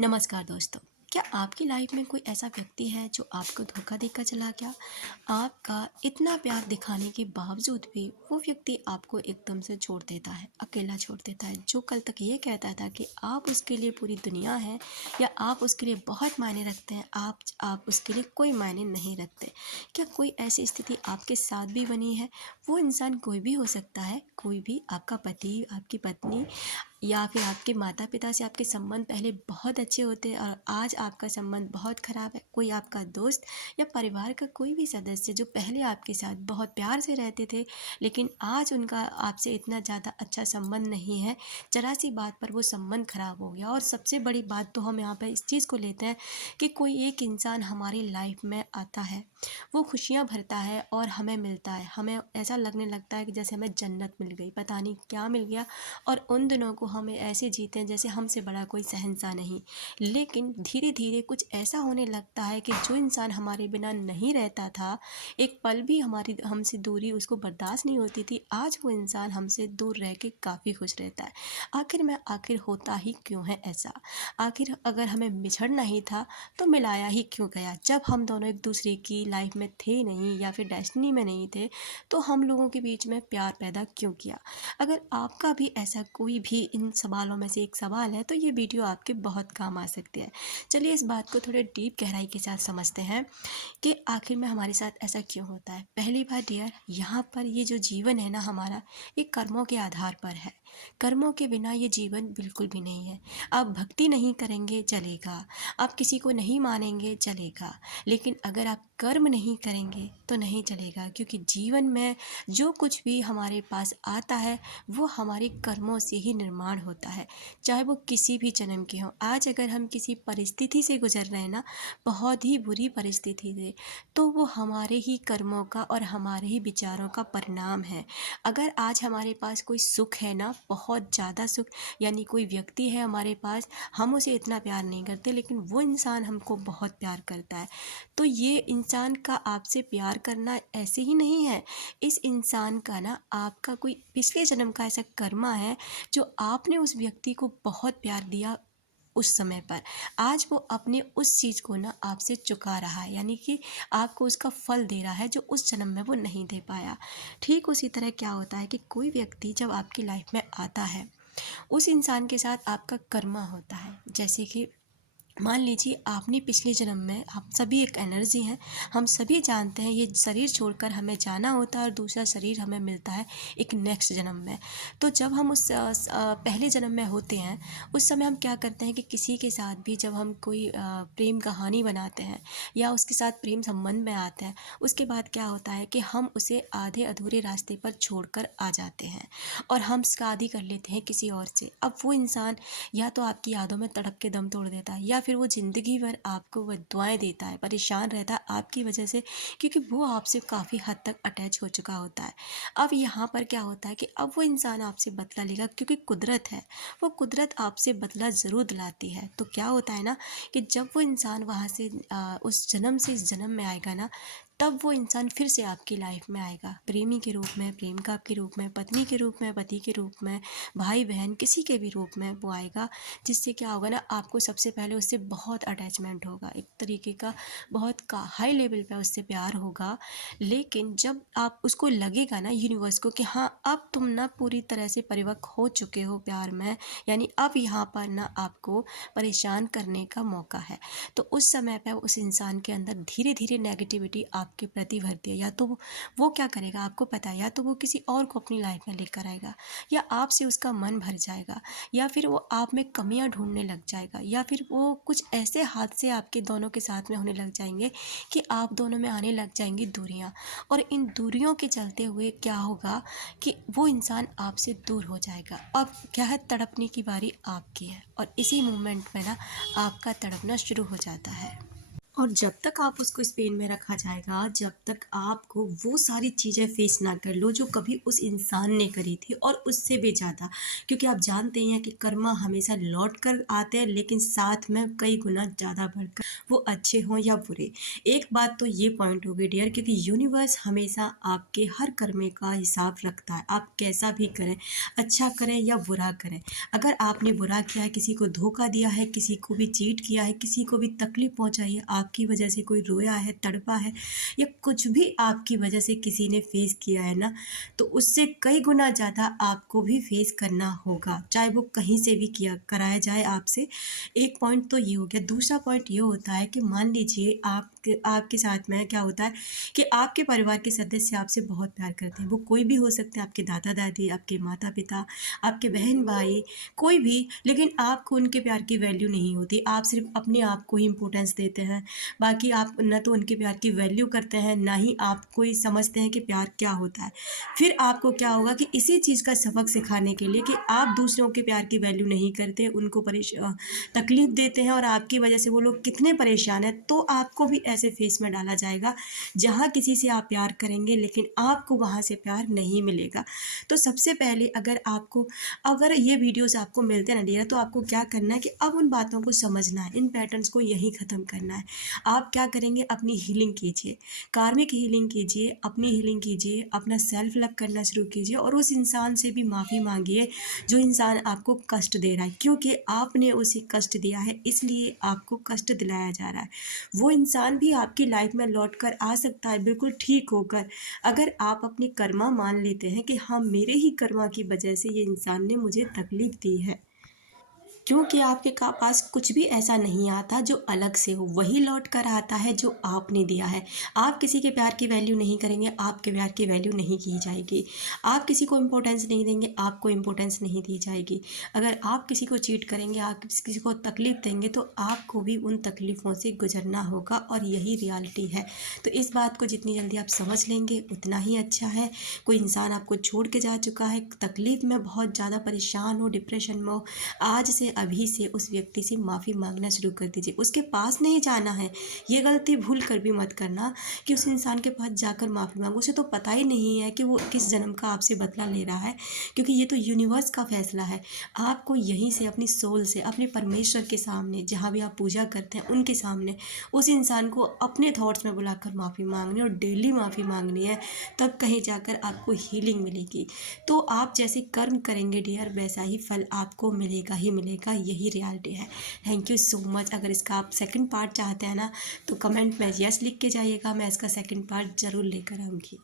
नमस्कार दोस्तों। क्या आपकी लाइफ में कोई ऐसा व्यक्ति है जो आपको धोखा देकर चला गया? आपका इतना प्यार दिखाने के बावजूद भी वो व्यक्ति आपको एकदम से छोड़ देता है, अकेला छोड़ देता है। जो कल तक ये कहता था कि आप उसके लिए पूरी दुनिया हैं या आप उसके लिए बहुत मायने रखते हैं, आप उसके लिए कोई मायने नहीं रखते। क्या कोई ऐसी स्थिति आपके साथ भी बनी है? वो इंसान कोई भी हो सकता है, कोई भी, आपका पति, आपकी पत्नी या फिर आपके माता पिता से आपके संबंध पहले बहुत अच्छे होते हैं और आज आपका संबंध बहुत ख़राब है। कोई आपका दोस्त या परिवार का कोई भी सदस्य जो पहले आपके साथ बहुत प्यार से रहते थे, लेकिन आज उनका आपसे इतना ज़्यादा अच्छा संबंध नहीं है। ज़रा सी बात पर वो संबंध ख़राब हो गया। और सबसे बड़ी बात तो हम यहाँ पर इस चीज़ को लेते हैं कि कोई एक इंसान हमारी लाइफ में आता है, वो खुशियाँ भरता है और हमें मिलता है। हमें ऐसा लगने लगता है कि जैसे हमें जन्नत मिल गई, पता नहीं क्या मिल गया। और उन दिनों को हमें ऐसे जीते हैं जैसे हमसे बड़ा कोई शहंशाह नहीं। लेकिन धीरे धीरे कुछ ऐसा होने लगता है कि जो इंसान हमारे बिना नहीं रहता था, एक पल भी हमारी हमसे दूरी उसको बर्दाश्त नहीं होती थी, आज वो इंसान हमसे दूर रह के काफ़ी खुश रहता है। आखिर होता ही क्यों है ऐसा? आखिर अगर हमें बिछड़ना ही था तो मिलाया ही क्यों गया? जब हम दोनों एक दूसरे की लाइफ में थे नहीं या फिर डेस्टिनी में नहीं थे, तो हम लोगों के बीच में प्यार पैदा क्यों किया? अगर आपका भी ऐसा कोई भी इन सवालों में से एक सवाल है तो ये वीडियो आपके बहुत काम आ सकती है। चलिए इस बात को थोड़े डीप गहराई के साथ समझते हैं कि आखिर में हमारे साथ ऐसा क्यों होता है। पहली बात डियर, यहाँ पर ये जो जीवन है ना हमारा, ये कर्मों के आधार पर है। कर्मों के बिना ये जीवन बिल्कुल भी नहीं है। आप भक्ति नहीं करेंगे चलेगा, आप किसी को नहीं मानेंगे चलेगा, लेकिन अगर आप कर्म नहीं करेंगे तो नहीं चलेगा। क्योंकि जीवन में जो कुछ भी हमारे पास आता है वो हमारे कर्मों से ही निर्माण होता है, चाहे वो किसी भी जन्म के हों। आज अगर हम किसी परिस्थिति से गुजर रहे हैं ना, बहुत ही बुरी परिस्थिति से, तो वो हमारे ही कर्मों का और हमारे ही विचारों का परिणाम है। अगर आज हमारे पास कोई सुख है ना, बहुत ज़्यादा सुख, यानी कोई व्यक्ति है हमारे पास, हम उसे इतना प्यार नहीं करते लेकिन वो इंसान हमको बहुत प्यार करता है, तो ये इंसान का आपसे प्यार करना ऐसे ही नहीं है। इस इंसान का ना आपका कोई पिछले जन्म का ऐसा कर्मा है जो आपने उस व्यक्ति को बहुत प्यार दिया उस समय पर। आज वो अपने उस चीज़ को ना आपसे चुका रहा है, यानी कि आपको उसका फल दे रहा है जो उस जन्म में वो नहीं दे पाया। ठीक उसी तरह क्या होता है कि कोई व्यक्ति जब आपकी लाइफ में आता है, उस इंसान के साथ आपका कर्मा होता है। जैसे कि मान लीजिए आपने पिछले जन्म में, हम सभी एक एनर्जी हैं, हम सभी जानते हैं ये शरीर छोड़कर हमें जाना होता है और दूसरा शरीर हमें मिलता है एक नेक्स्ट जन्म में। तो जब हम उस पहले जन्म में होते हैं, उस समय हम क्या करते हैं कि किसी के साथ भी जब हम कोई प्रेम कहानी बनाते हैं या उसके साथ प्रेम संबंध में आते हैं, उसके बाद क्या होता है कि हम उसे आधे अधूरे रास्ते पर छोड़कर आ जाते हैं और हम शादी कर लेते हैं किसी और से। अब वो इंसान या तो आपकी यादों में तड़प के दम तोड़ देता है या फिर वो ज़िंदगी भर आपको बद्दुआएं देता है, परेशान रहता है आपकी वजह से, क्योंकि वो आपसे काफ़ी हद तक अटैच हो चुका होता है। अब यहाँ पर क्या होता है कि अब वो इंसान आपसे बदला लेगा, क्योंकि कुदरत है, वो कुदरत आपसे बदला ज़रूर दिलाती है। तो क्या होता है ना कि जब वो इंसान वहाँ से उस जन्म से इस जन्म में आएगा ना, तब वो इंसान फिर से आपकी लाइफ में आएगा, प्रेमी के रूप में, प्रेमिका के रूप में, पत्नी के रूप में, पति के रूप में, भाई बहन किसी के भी रूप में वो आएगा। जिससे क्या होगा ना, आपको सबसे पहले उससे बहुत अटैचमेंट होगा, एक तरीके का बहुत का हाई लेवल पे उससे प्यार होगा। लेकिन जब आप उसको लगेगा ना, यूनिवर्स को, कि हाँ अब तुम ना पूरी तरह से परिपक्व हो चुके हो प्यार में, यानी अब यहाँ पर ना आपको परेशान करने का मौका है, तो उस समय पर उस इंसान के अंदर धीरे धीरे नेगेटिविटी आपके प्रति भरती है। या तो वो क्या करेगा आपको पता है, या तो वो किसी और को अपनी लाइफ में लेकर आएगा, या आपसे उसका मन भर जाएगा, या फिर वो आप में कमियां ढूंढने लग जाएगा, या फिर वो कुछ ऐसे हादसे आपके दोनों के साथ में होने लग जाएंगे कि आप दोनों में आने लग जाएंगी दूरियां। और इन दूरियों के चलते हुए क्या होगा कि वो इंसान आपसे दूर हो जाएगा। अब क्या है, तड़पने की बारी आपकी है और इसी मोमेंट में ना आपका तड़पना शुरू हो जाता है। और जब तक आप उसको स्पेन में रखा जाएगा, जब तक आपको वो सारी चीज़ें फ़ेस ना कर लो जो कभी उस इंसान ने करी थी और उससे भी ज़्यादा। क्योंकि आप जानते ही हैं कि कर्मा हमेशा लौट कर आते हैं, लेकिन साथ में कई गुना ज़्यादा बढ़कर, वो अच्छे हों या बुरे। एक बात तो ये पॉइंट हो गई डियर, क्योंकि यूनिवर्स हमेशा आपके हर कर्मे का हिसाब रखता है। आप कैसा भी करें, अच्छा करें या बुरा करें। अगर आपने बुरा किया है, किसी को धोखा दिया है, किसी को भी चीट किया है, किसी को भी तकलीफ़ पहुँचाई है, आपकी वजह से कोई रोया है, तड़पा है, या कुछ भी आपकी वजह से किसी ने फ़ेस किया है ना, तो उससे कई गुना ज़्यादा आपको भी फ़ेस करना होगा, चाहे वो कहीं से भी किया कराया जाए आपसे। एक पॉइंट तो ये हो गया। दूसरा पॉइंट ये होता है कि मान लीजिए आपके आपके साथ में क्या होता है कि आपके परिवार के सदस्य आपसे बहुत प्यार करते हैं। वो कोई भी हो सकते हैं, आपके दादा-दादी, आपके माता-पिता, आपके बहन-भाई, कोई भी, लेकिन आपको उनके प्यार की वैल्यू नहीं होती। आप सिर्फ़ अपने आप को ही इम्पोर्टेंस देते हैं। बाकी आप ना तो उनके प्यार की वैल्यू करते हैं, ना ही आप कोई समझते हैं कि प्यार क्या होता है। फिर आपको क्या होगा कि इसी चीज़ का सबक सिखाने के लिए कि आप दूसरों के प्यार की वैल्यू नहीं करते, उनको तकलीफ़ देते हैं और आपकी वजह से वो लोग कितने परेशान हैं, तो आपको भी ऐसे फ़ेस में डाला जाएगा, जहाँ किसी से आप प्यार करेंगे लेकिन आपको वहाँ से प्यार नहीं मिलेगा। तो सबसे पहले अगर ये वीडियोज़ आपको मिलते हैं ना डियर, तो आपको क्या करना है कि अब उन बातों को समझना है, इन पैटर्न्स को यहीं ख़त्म करना है। आप क्या करेंगे, अपनी हीलिंग कीजिए, कार्मिक हीलिंग कीजिए, अपनी हीलिंग कीजिए, अपना सेल्फ लव करना शुरू कीजिए और उस इंसान से भी माफ़ी माँगिए जो इंसान आपको कष्ट दे रहा है, क्योंकि आपने उसे कष्ट दिया है इसलिए आपको कष्ट दिलाया जा रहा है। वो इंसान भी आपकी लाइफ में लौट कर आ सकता है बिल्कुल ठीक होकर, अगर आप अपनी कर्मा मान लेते हैं कि हाँ, मेरे ही कर्मा की वजह से ये इंसान ने मुझे तकलीफ़ दी है। क्योंकि आपके पास कुछ भी ऐसा नहीं आता जो अलग से हो, वही लौट कर आता है जो आपने दिया है। आप किसी के प्यार की वैल्यू नहीं करेंगे, आपके प्यार की वैल्यू नहीं की जाएगी। आप किसी को इम्पोर्टेंस नहीं देंगे, आपको इम्पोर्टेंस नहीं दी जाएगी। अगर आप किसी को चीट करेंगे, आप किसी को तकलीफ़ देंगे, तो आपको भी उन तकलीफ़ों से गुज़रना होगा और यही रियलिटी है। तो इस बात को जितनी जल्दी आप समझ लेंगे उतना ही अच्छा है। कोई इंसान आपको छोड़ के जा चुका है, तकलीफ़ में बहुत ज़्यादा परेशान हो, डिप्रेशन में हो, आज से अभी से उस व्यक्ति से माफ़ी मांगना शुरू कर दीजिए। उसके पास नहीं जाना है, ये गलती भूल कर भी मत करना कि उस इंसान के पास जाकर माफ़ी मांगो। उसे तो पता ही नहीं है कि वो किस जन्म का आपसे बदला ले रहा है, क्योंकि ये तो यूनिवर्स का फैसला है। आपको यहीं से अपनी सोल से, अपने परमेश्वर के सामने, जहाँ भी आप पूजा करते हैं उनके सामने, उस इंसान को अपने थॉट्स में बुलाकर माफ़ी मांगनी और डेली माफ़ी मांगनी है, तब कहीं जाकर आपको हीलिंग मिलेगी। तो आप जैसे कर्म करेंगे डियर, वैसा ही फल आपको मिलेगा ही मिलेगा, यही रियलिटी है। Thank you so much. अगर इसका आप सेकंड पार्ट चाहते हैं ना, तो कमेंट में यस लिख के जाइएगा, मैं इसका सेकंड पार्ट ज़रूर लेकर आऊँगी।